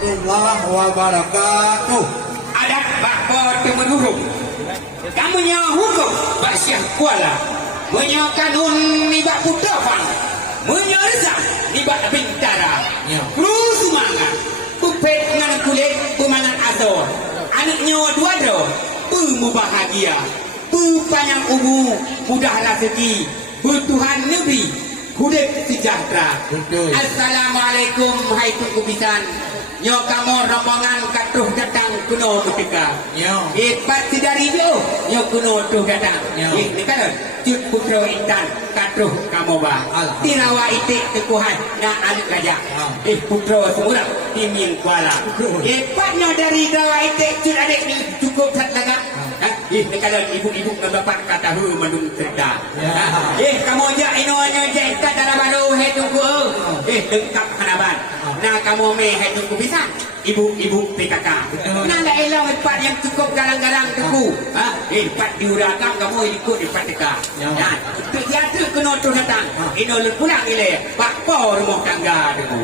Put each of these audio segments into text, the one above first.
Warahmatullahi wabarakatuh. Ada bakpo temenuruh. Kamu nyawa hukum Basyah Kuala. Menyawa kanun ni bak putafan. Menyawa resah ni bak bintara. Kru semangat. Pupet dengan kulit pemanang azor. Anak nyawa dua do. Pemu bahagia. Panjang umur. Mudah rezeki. Bertuhan Nabi. Hudib sejahtera. Assalamualaikum hai tuku bisan. Nyo kamu rombongan katuh datang kuno ketika. Ipat sidari bio. Nyo kuno tuh datang. Ini kan cut putro intan katuh kamu bah. Tirawa itik tekuhan na anak gajah. Putro semurah timin kuala. Ipatnya dari dawa itik cut adik ni cukup sat lagak. Ini kalau ibu-ibu dan bapak kata hu mandung cerita. Kamu aja inonya je kat dalam baru he tunggu. Lengkap hanaban. Nah kamu me he tunggu bisa. Ibu-ibu PKK. Nah enggak elok empat yang cukup garang-garang teku. Empat diurangkan kamu ikut empat dekat. Nah, terjatuh kena tu datang. Ino pulang ile. Pak po rumah tangga tu.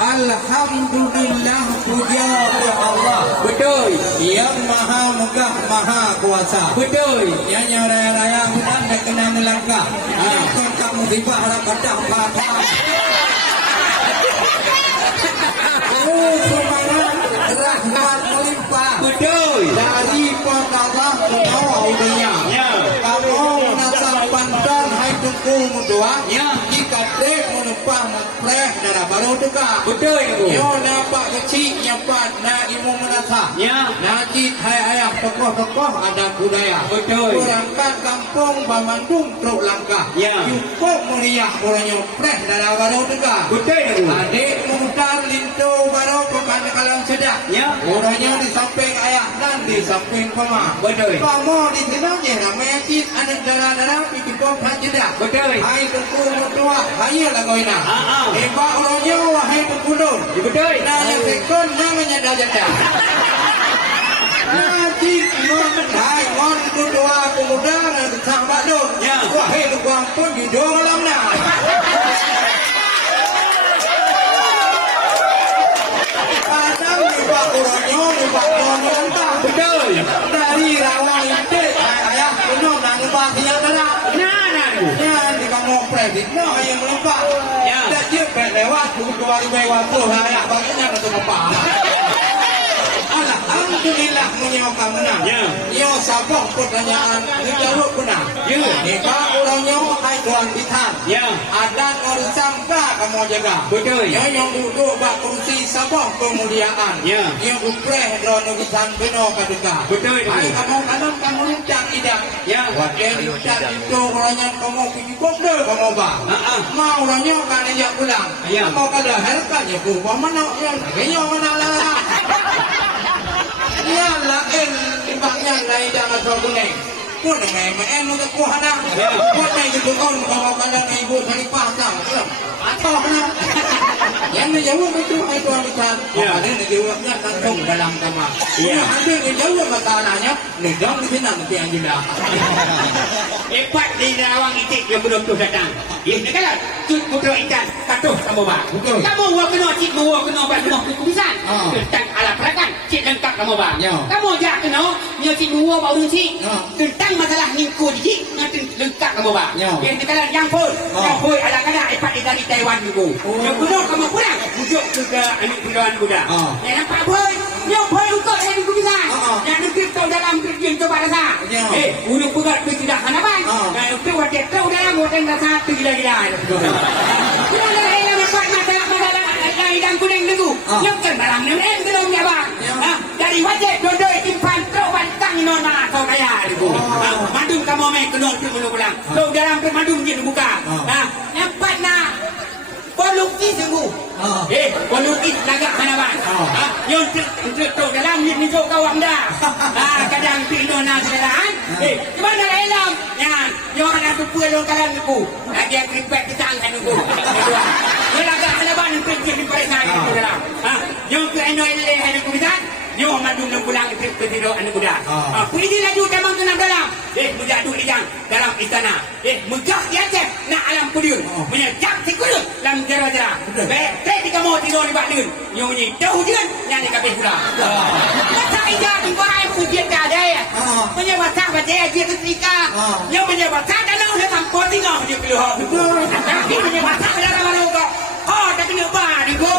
Alhamdulillah, puja kepada Allah. Betul. Yang maha megah, maha kuasa. Betul. Yang raya-raya mudah dan kena melangkah. Yang kongkak musibah harap kadah patah. Semangat rahmat melimpah. Betul. Dari Allah menawar dunia. Kamu menasal pandan hai tuku mudua. Jika dek menumpah mempreh darah baru juga. Betul. Yo nampak kecil nyapat na imu menasa. Najid hai ayah tokoh-tokoh ada budaya. Betul. Kurangkan kampung Bamandung truk langkah. Cukup meriah orangnya preh darah baru juga. Betul. Adik muda lintu baru pemandang kalang sedak. Orangnya di samping ayah dan di samping pema. Betul. Kamu di sini je ramai kit anak darah-darah pikir pom hajidah. Betul. Hai tuku mutua, hai lagu ina. Hebat orangnya wahai tukulun. Betul. Nah yang sekon namanya dah janda. Najib mon hai mon mutua pemuda dan sahabat dong. Wahai lu pun di dalam nah. Padang ni pak orangnya ni pak orang Betul. dari rawa itu ayah penuh nang bah yang darah. Ya di kamu predik no yang melompat. Tak cepat lewat 2020 ayah baginya untuk apa? Alhamdulillah menyewa menang. Yo sabok pertanyaan ni jawab benar. Jika orangnya hai tuan bitan. Ada urusan kah kamu jaga? Betul. Yo yang duduk bak kursi sabok kemuliaan. Yo upreh drone bitan beno kaduka. Betul. Hai kamu kanam kamu lincang idang. Wadah lincang itu orangnya kamu pergi bodoh kamu bah. Mau orangnya kan dia pulang. Kamu kalau herkan ya ku mana yang kayaknya mana lah. Ya lain timbangnya lain jangan kau kuning. Kau dengan main untuk kau anak. Kau main juga kau kalau kalian ibu dari pasang. Atau mana? Yang menjawab itu itu alisan. Ada menjawabnya langsung dalam kamar. Ada menjawab masalahnya. Negam di sini nanti yang jelas. Epat di rawang itik yang belum tu datang. Ini kan cut putro ikan katuh kamu bah. Kamu wa kena cik bawa kena bat rumah kubisan. Tentang alat perakan cik lengkap kamu bah. Kamu jak kena nyo cik bawa baru cik. Tentang masalah ningku cik nanti lengkap kamu bah. Ini kan yang pun ada epat di dari Taiwan juga. Yang kuno kamu pulang bujuk ke anak puluhan kuda. Yang nampak boy. Yang boy untuk yang kubisan. Yang negeri tu dalam kerjaan coba rasa. Urut pegat tu tidak hanapan. Itu wadah tu dalam wadah rasa tu gila-gila. Kita dah yang nampak masalah yang kuning dulu. Yang terbarang yang belum nyawa. Dari wajah dodoi timpan tu bantang nona kau kaya dulu. Mandung kamu main keluar tu belum pulang. Tu dalam mandung je buka. Nampak nak. Polukis sungguh. Polukis lagak hanapan. Yang tu dalam ni tu kawam dah. Kadang tu nona sekarang. Gimana lah elam? Yang ada tu pulau kalang aku. Dia kripet kita angkat aku. Yang lagak hanapan yang pergi di periksa itu dalam. Yang tu eno ele aku bisa. Yang mandung 6 bulan tidur anak muda. Pergi laju tamang kenam dalam. Muda duduk di dalam istana. Megah di atas nak alam pudiun. Menyejak si kulut dalam jara-jara. Baik, di kamu tidur di bakdun. Yang bunyi dah hujan nyanyi kabeh pula. Masa ija di barai pujian tak ada ya. Menyebabkan baca dia ketika. Yang menyebabkan dalam dia tampil tinggal dia keluar. Tapi menyebabkan dalam mana kau. Tak kena bar di gua.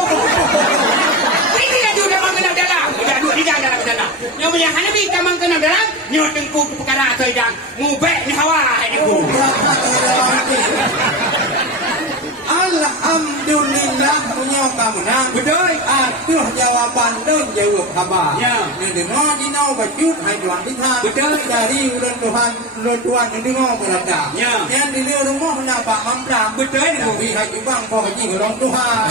Pergi laju tamang kenam dalam. Muda duduk di dalam istana. Yang punya hanabi tamang kenam dalam. Nyo tengku perkara atau idang. Mubek ni hawa ni ku. Alhamdulillah punya kamu nak. Betul. Atuh jawapan dan jawab khabar. Ya. Ni dengar dinau bajut hai tuan dithan. Betul. Dari ulun tuan dengar berada. Ya. Yang di rumah nampak mampram. Betul. Tapi haji bang kau haji orang Tuhan.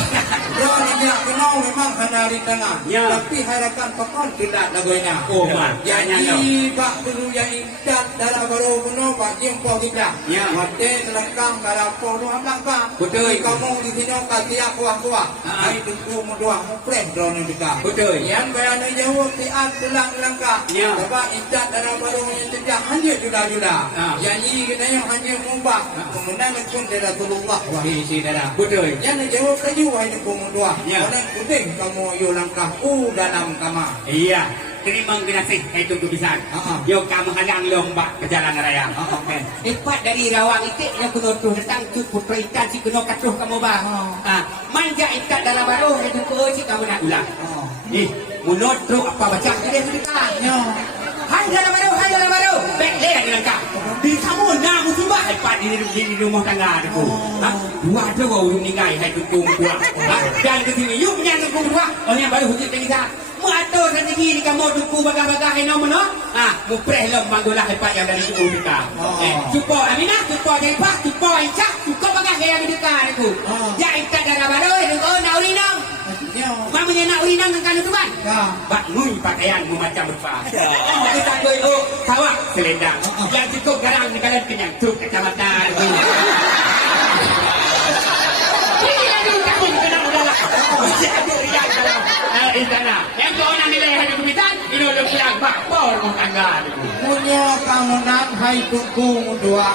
Dia dia kenal memang kena di tengah. Ya. Tapi harapan pekon tidak lagoinya. Oh, mak. Jadi pak dulu yang ikat dalam baru kuno pak jempol kita. Ya. Mate selengkang kalau pono abang. Betul. Kamu di sini kasih aku kuah. Hai tunggu mudah mupren drone juga. Betul. Yang bayar jauh tiap tulang langkah. Ya. Sebab ikat dalam baru yang sejak hanya juda-juda. Jadi kita yang hanya mumbah. Kemudian pun dari Rasulullah wahai saudara. Betul. Yang jauh kayu wahai kumudua. Ya. Oleh kuting kamu yo langkah dalam kamar. Iya. Terima kasih itu tulisan. Yo kamu hadang lomba perjalanan raya. Dapat dari rawang itu yang kuno tu datang tu putra ikan si kuno katuh kamu bah. Manja ikat dalam baru itu ko si kamu nak ulang. Mulut tu apa baca dia cerita. Hai dalam baru. Baik le yang langkah. Di kamu nak musibah dapat di rumah tangga aku. Dua tu kau meninggal hai tu tua. Dan ke sini yuk menyang tu tua. Orang baru hujung kita. Muatur rezeki di kamu duku bagah-bagah hai nama no. Mu preh lom manggolah lepas yang dari tubuh kita. Cupo Aminah, cupo Jaipah, cupo Aisyah, cupo bagah yang dekat aku. Ya ikat dalam baru itu nak urinang. Mamanya nak urinang dengan kanu tuan. Bak ngui pakaian mu macam berpa. Kita tu sawak selendang. Yang cukup garang di kalian kenyang truk kecamatan. Ini lagi kamu kena udahlah. Masih ada riak dalam istana. Yang kau nak nilai hari kumitan, ini udah pulang bakpor rumah tangga. Punya kamu nak hai tunggu mudua.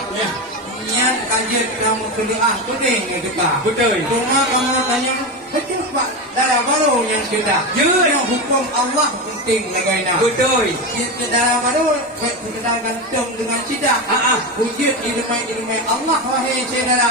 Niat kajian kamu kuliah kuning itu kah? Betul. Cuma kamu tanya, betul pak dalam baru yang sudah. Yang hukum Allah penting lagi nak. Betul. Dalam baru kita gantung dengan sidak. Wujud ilmu Allah wahai saudara.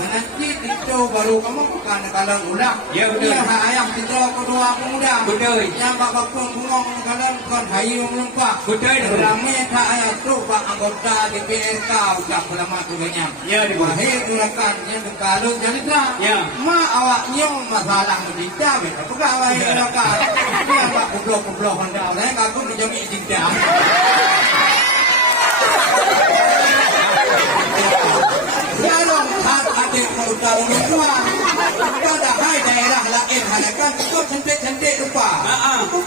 Nanti itu baru kamu bukan kalau ulang. Ya betul. Yang ayah kita kedua pemuda. Betul. Yang bapak pun bungong kalau kon hayu melumpak. Betul. Ramai tak ayah tu pak anggota DPR kau tak lama tu banyak. Ya betul. Wahai tulakan yang kalau jadi tak. Ya. Ma awaknya masalah berita betul. Bukan wahai tulakan. Dia pak kublok anda. Saya aku dijami cinta. Ya dong, adik muda orang tua. Pada hai daerah lain halakan kau cantik lupa.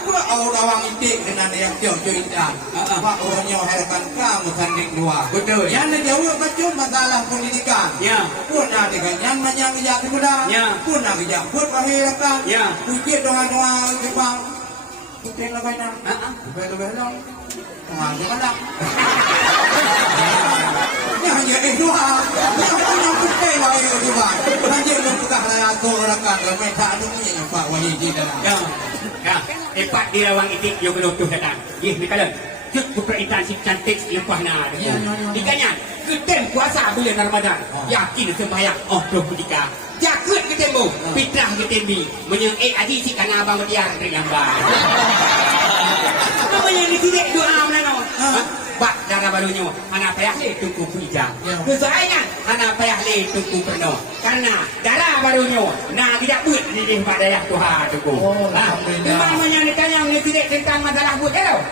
Kau orang itik dengan yang jauh indah. Pak orangnya harapan kamu cantik luar. Betul. Yang jauh macam masalah pendidikan. Ya. Pun nak dengan yang banyak kerja muda. Ya. Pun nak kerja pun bahirakan. Ya. Puji doa Jepang. Puji laganya. Belo. Jangan nak. Hanya itu yang penting lah itu juga. Hanya membuka layar orang mereka anunya yang Pak Wahidi dalam. Ya, tepat di rawang itik yang menutup datang. Ni kalau cut putra intan si cantik lepas nak. Dikanya ketem puasa bulan Ramadan. Yakin sembahyang doh ketika. Jakut ketemu, fitrah ketembi. Menyang aji si kana abang dia tergambar. Apa yang ditidik doa menano? Bak darah barunya anak payah le tunggu puja. Kesoalnya anak payah le tunggu penuh. Karena darah barunya nak tidak buat di daripada Tuhan tu. Memang yang ditanya yang tidak tentang masalah buat jalo.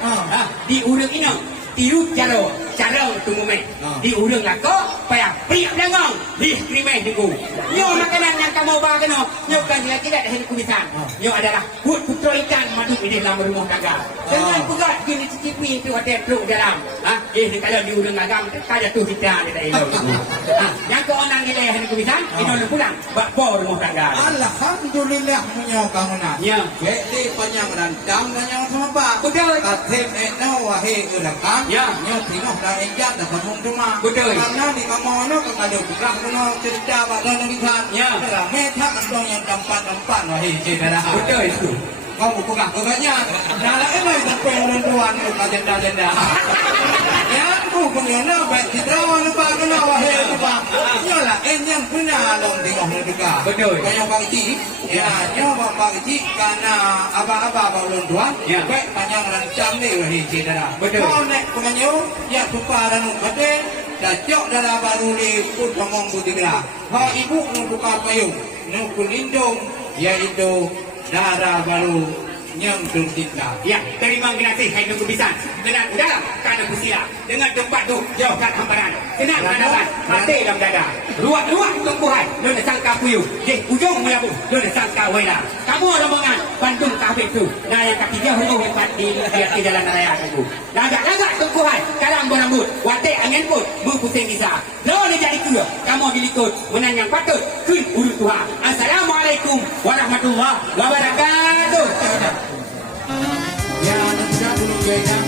Di urang ini tiup jalo cara tunggu meh. Ah. Di urang lah kau, payah priak dangong. Di krimeh niku. Nyo makanan yang kamu bawa kena. Nyo kan tidak hendak kubisan. Nyo adalah hut putra ikan madu di dalam rumah tangga. Dengan pegat gini cicipi itu ada truk dalam. Kalau di urang agam, kada tu kita ada elok. Yang kau onang kita hendak kubisan, kita pulang bak rumah tangga. Alhamdulillah menyo kamu nak. Ya. Beli panjang rancang banyak sama pak. Betul. Katim eno wahai ulakam. Ya. Nyo tino dah enjat dah kamu rumah. Betul. Karena di kamu no kada bukan no cerita pada nulisan. Ya. Meta andong yang dampan wahai cerita. Betul itu. Kau buka kebanyak. Nala eno itu pengeluaran luka jenda. Ya, aku punya baik kita lupa kena wahai lupa. Nyolah yang punya long tengok luka. Betul. Banyak pagi, ya, nyoba pagi karena apa-apa ulun tua. Ya. Baik panjang rancang ni wahai cedera. Betul. Kau naik penganyo, ya tuparan ukade. Dacok darah baru di put pangong budigra. Kau ibu nubuka payung, nukulindung, yaitu darah baru yang tercipta. Ya, terima kasih hai nunggu bisan. Dengan udara kana kusila. Dengan tempat tu jauhkan hamparan. Senang hadapan hati dalam dada. Ruak-ruak tumbuhan lona sangka puyuh. Di ujung melabu lona sangka waila. Kamu rombongan Bandung Cafe tu. Nah yang ketiga hulu hebat di jalan raya aku. Lagak-lagak tumbuhan kalang berambut. Watik angin pun berpusing bisa. Lona jadi kira. Kamu dilikut menang yang patut. Kun urut Tuhan. Assalamualaikum warahmatullahi wabarakatuh. Ya, nanti saya belum